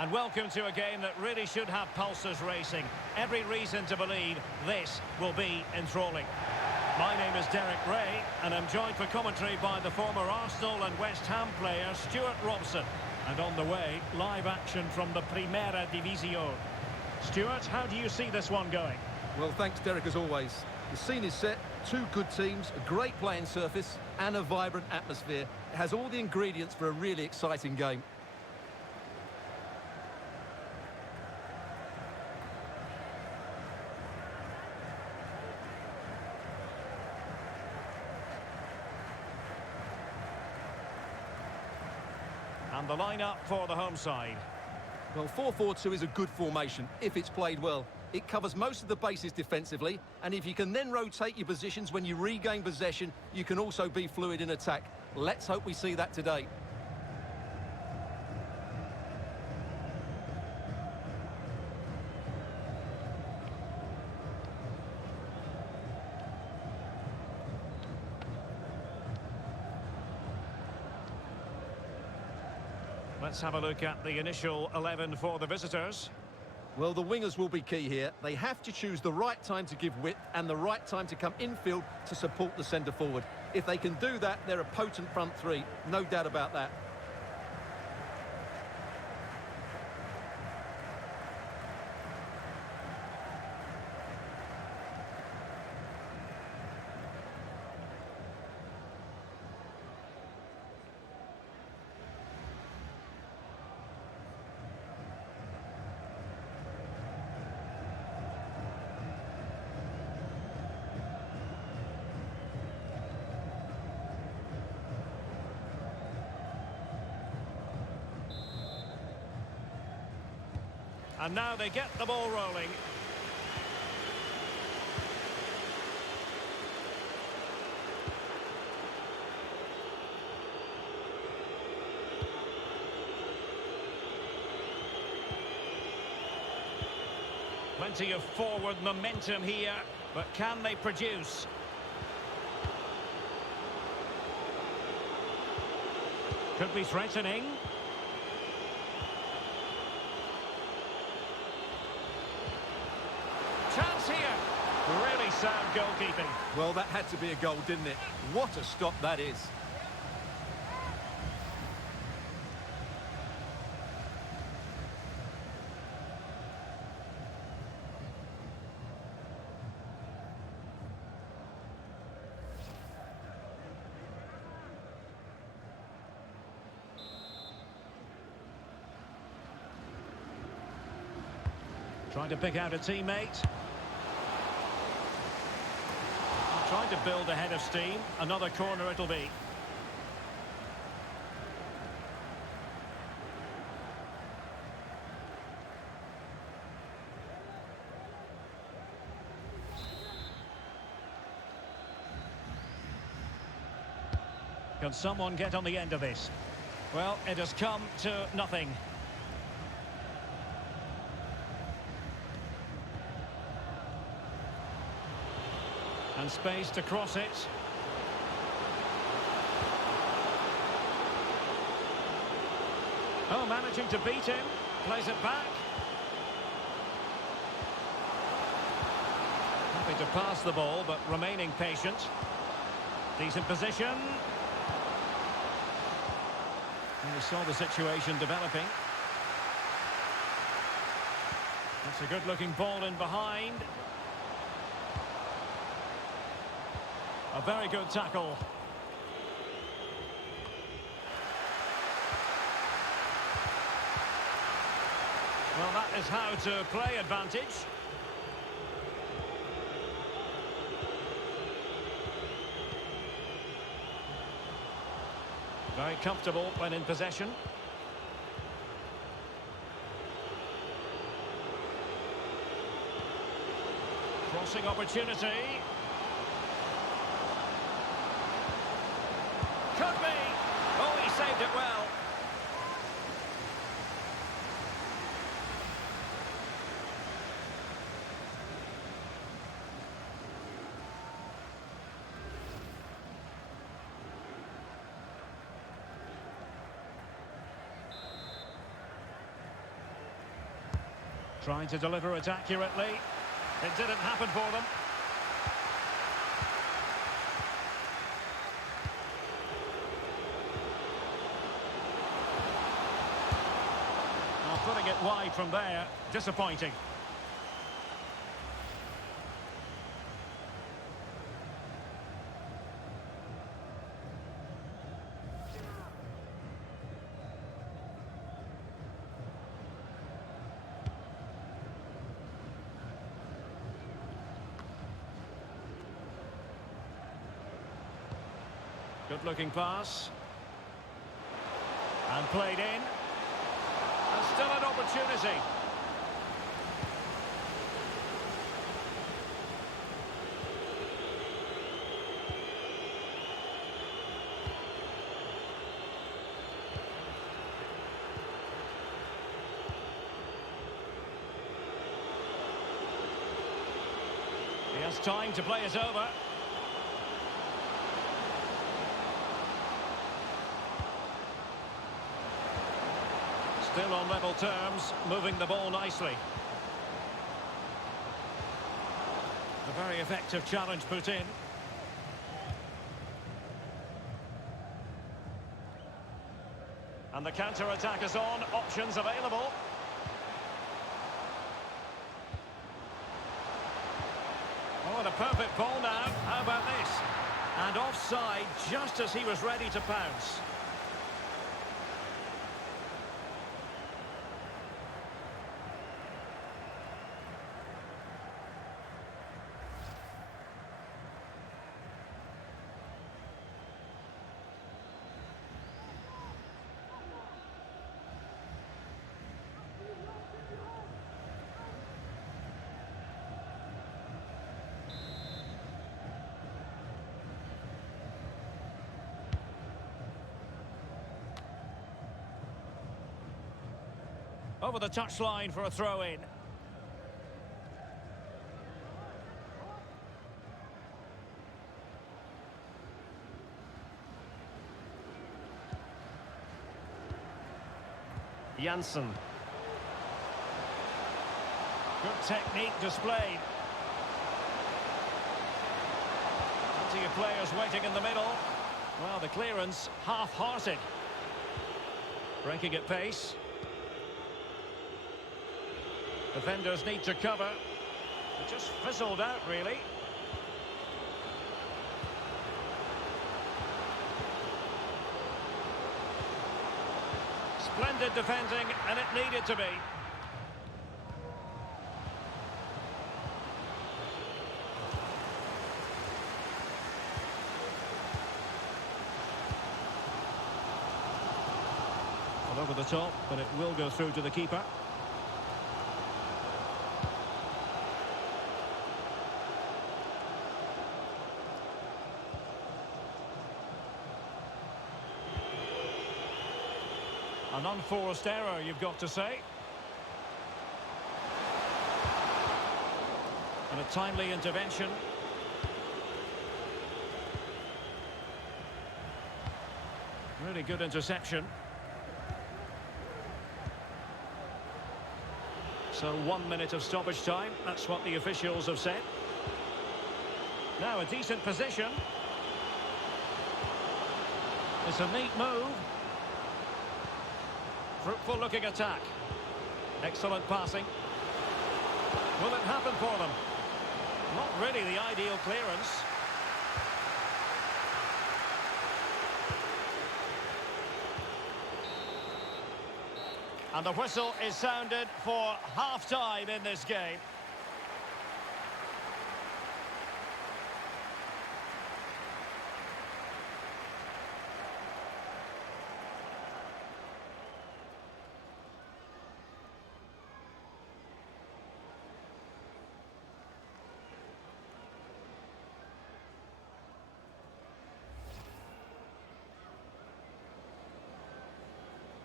And welcome to a game that really should have pulses racing. Every reason to believe this will be enthralling. My name is Derek Ray, and I'm joined for commentary by the former Arsenal and West Ham player Stuart Robson. And on the way, live action from the Primera División. Stuart, how do you see this one going? Well, thanks, Derek, as always. The scene is set, two good teams, a great playing surface, and a vibrant atmosphere. It has all the ingredients for a really exciting game. And the lineup for the home side. Well, 4-4-2 is a good formation if it's played well. It covers most of the bases defensively, and if you can then rotate your positions when you regain possession, you can also be fluid in attack. Let's hope we see that today. Let's have a look at the initial 11 for the visitors. Well, the wingers will be key here. They have to choose the right time to give width and the right time to come infield to support the centre-forward. If they can do that, they're a potent front three. No doubt about that. And now they get the ball rolling. Plenty of forward momentum here, but can they produce? Could be threatening. Chance here. Really sound goalkeeping. Well, that had to be a goal, didn't it? What a stop that is. Trying to pick out a teammate. Trying to build a head of steam. Another corner it'll be. Can someone get on the end of this? Well, it has come to nothing. And space to cross it. Oh, managing to beat him. Plays it back. Happy to pass the ball, but remaining patient. Decent position. And we saw the situation developing. That's a good-looking ball in behind. A very good tackle. Well, that is how to play advantage. Very comfortable when in possession. Crossing opportunity. Could be. Oh, he saved it well. Trying to deliver it accurately. It didn't happen for them. Now putting it wide from there. Disappointing. Good-looking pass. And played in. And still an opportunity. He has time to play it over. Still on level terms, moving the ball nicely. A very effective challenge put in. And the counter-attack is on, options available. Oh, and a perfect ball now. How about this? And offside just as he was ready to pounce. Over the touchline for a throw-in. Janssen. Good technique displayed. Plenty of players waiting in the middle. Well, the clearance half-hearted. Breaking at pace. Defenders need to cover. It just fizzled out, really. Splendid defending, and it needed to be. Well, over the top, but it will go through to the keeper. An unforced error, you've got to say. And a timely intervention. Really good interception. So 1 minute of stoppage time. That's what the officials have said. Now a decent position. It's a neat move. Fruitful looking attack. Excellent passing. Will it happen for them? Not really the ideal clearance. And the whistle is sounded for half-time in this game.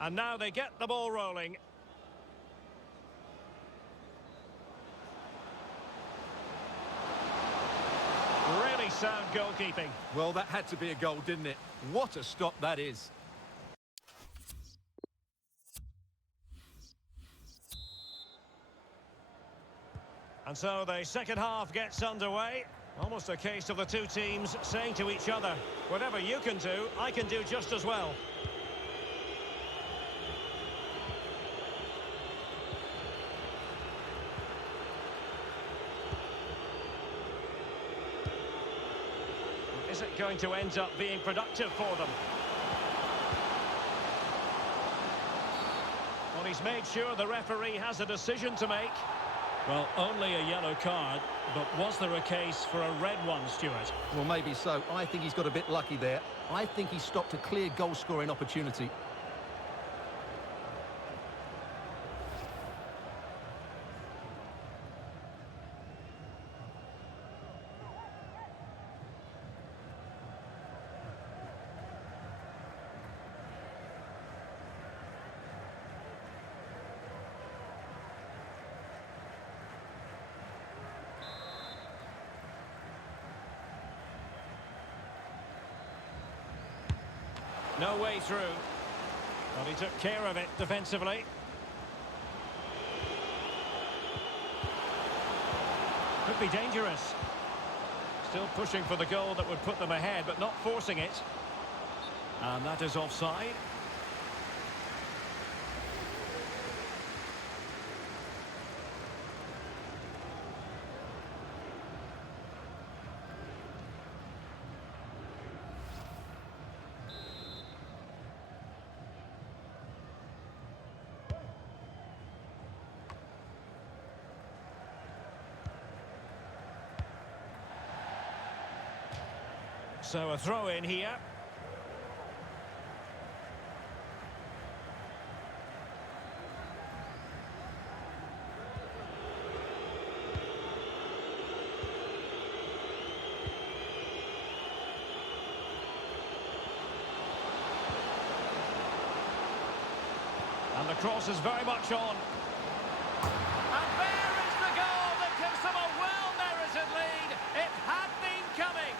And now they get the ball rolling. Really sound goalkeeping. Well, that had to be a goal, didn't it? What a stop that is. And so the second half gets underway. Almost a case of the two teams saying to each other, whatever you can do, I can do just as well. Is it going to end up being productive for them? Well, he's made sure the referee has a decision to make. Well, only a yellow card, but was there a case for a red one, Stuart? Well, maybe so. I think he's got a bit lucky there. I think he stopped a clear goal-scoring opportunity. No way through. But he took care of it defensively. Could be dangerous. Still pushing for the goal that would put them ahead, but not forcing it. And that is offside. So a throw in here. And the cross is very much on. And there is the goal that gives them a well-merited lead. It had been coming.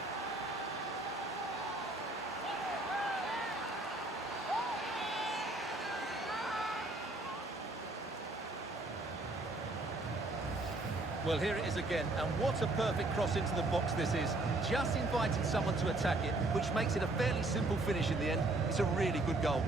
Well, here it is again, and what a perfect cross into the box this is. Just invited someone to attack it, which makes it a fairly simple finish in the end. It's a really good goal.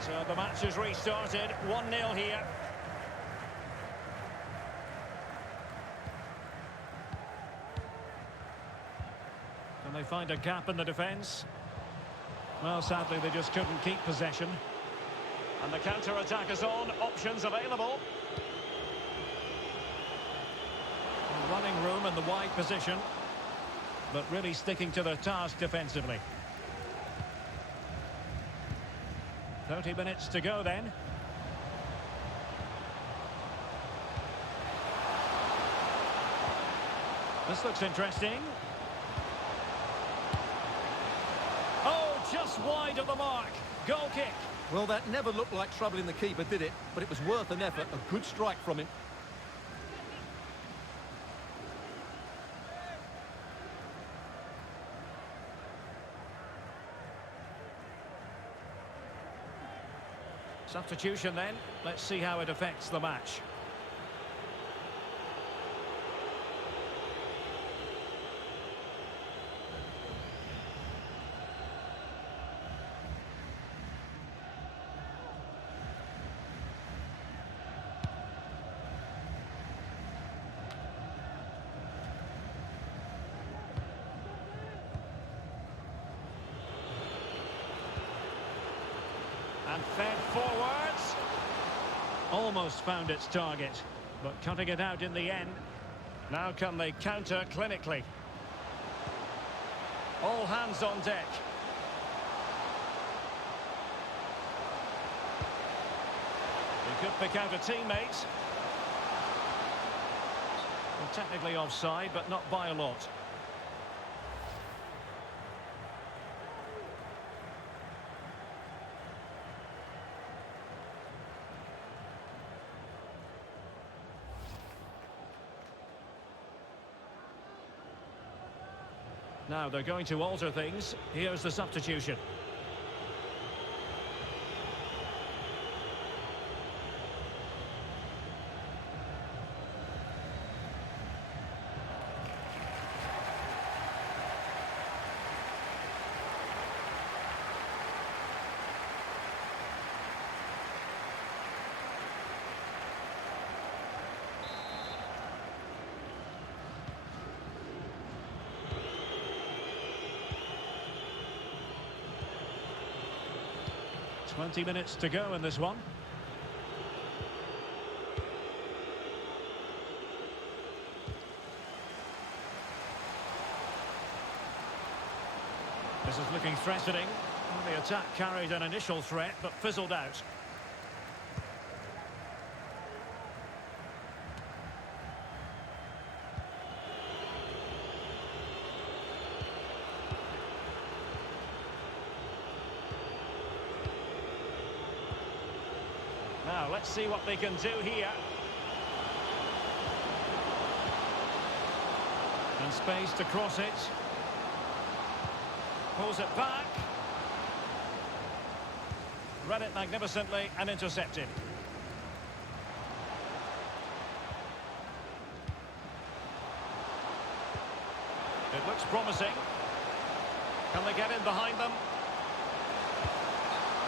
So the match has restarted, 1-0 here. Can they find a gap in the defence? Well, sadly, they just couldn't keep possession. And the counter-attack is on, options available. Running room in the wide position, but really sticking to their task defensively. 30 minutes to go then. This looks interesting. Oh, just wide of the mark. Goal kick. Well, that never looked like troubling the keeper, did it? But it was worth an effort. A good strike from him. Substitution then. Let's see how it affects the match. And fed forwards. Almost found its target, but cutting it out in the end. Now can they counter clinically? All hands on deck. He could pick out a teammate. Well, technically offside, but not by a lot. Now they're going to alter things. Here's the substitution. Twenty minutes to go in this one. This is looking threatening. The attack carried an initial threat but fizzled out. Now, let's see what they can do here. And space to cross it. Pulls it back. Read it magnificently and intercepted. It looks promising. Can they get in behind them?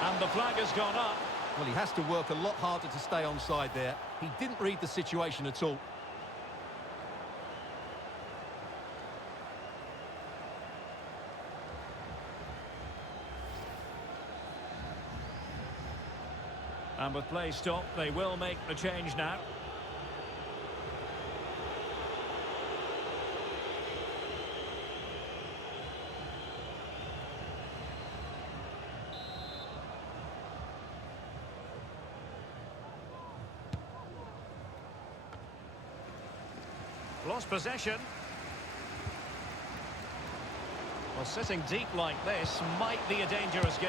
And the flag has gone up. Well, he has to work a lot harder to stay onside there. He didn't read the situation at all. And with play stopped, they will make the change now. Lost possession. Well, sitting deep like this might be a dangerous game.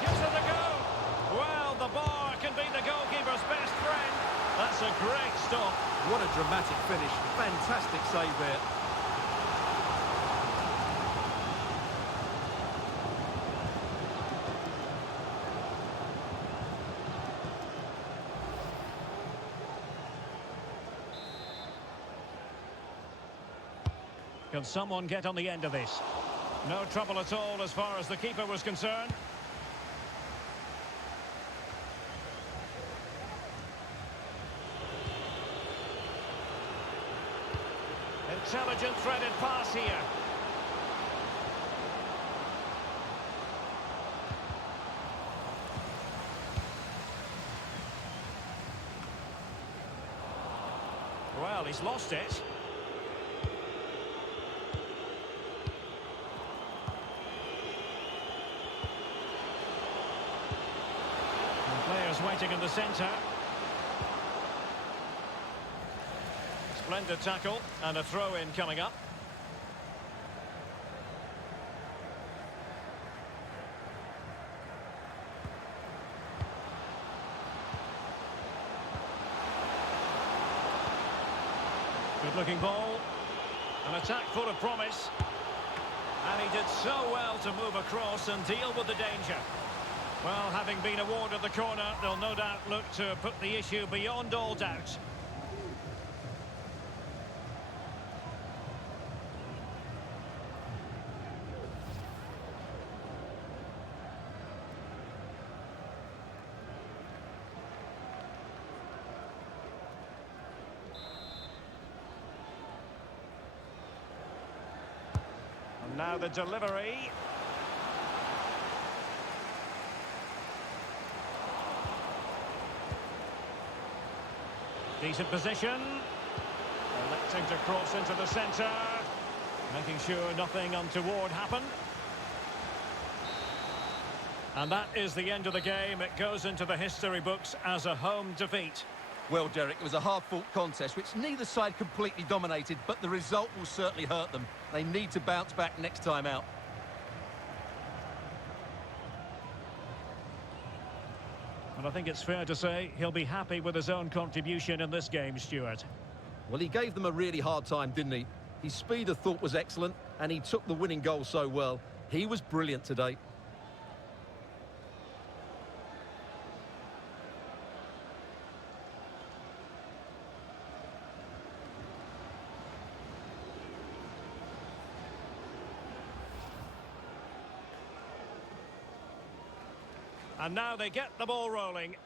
Gives it a go. Well, the bar can be the goalkeeper's best friend. That's a great stop. What a dramatic finish. Fantastic save there. Can someone get on the end of this? No trouble at all as far as the keeper was concerned. Intelligent threaded pass here. Well, he's lost it. Players waiting in the centre. Splendid tackle and a throw-in coming up. Good-looking ball. An attack full of promise. And he did so well to move across and deal with the danger. Well, having been awarded the corner, they'll no doubt look to put the issue beyond all doubt. And now the delivery. Decent position. Electing to cross into the centre. Making sure nothing untoward happened. And that is the end of the game. It goes into the history books as a home defeat. Well, Derek, it was a hard-fought contest, which neither side completely dominated, but the result will certainly hurt them. They need to bounce back next time out. And I think it's fair to say he'll be happy with his own contribution in this game, Stuart. Well, he gave them a really hard time, didn't he? His speed of thought was excellent. and he took the winning goal so well. He was brilliant today. And now they get the ball rolling.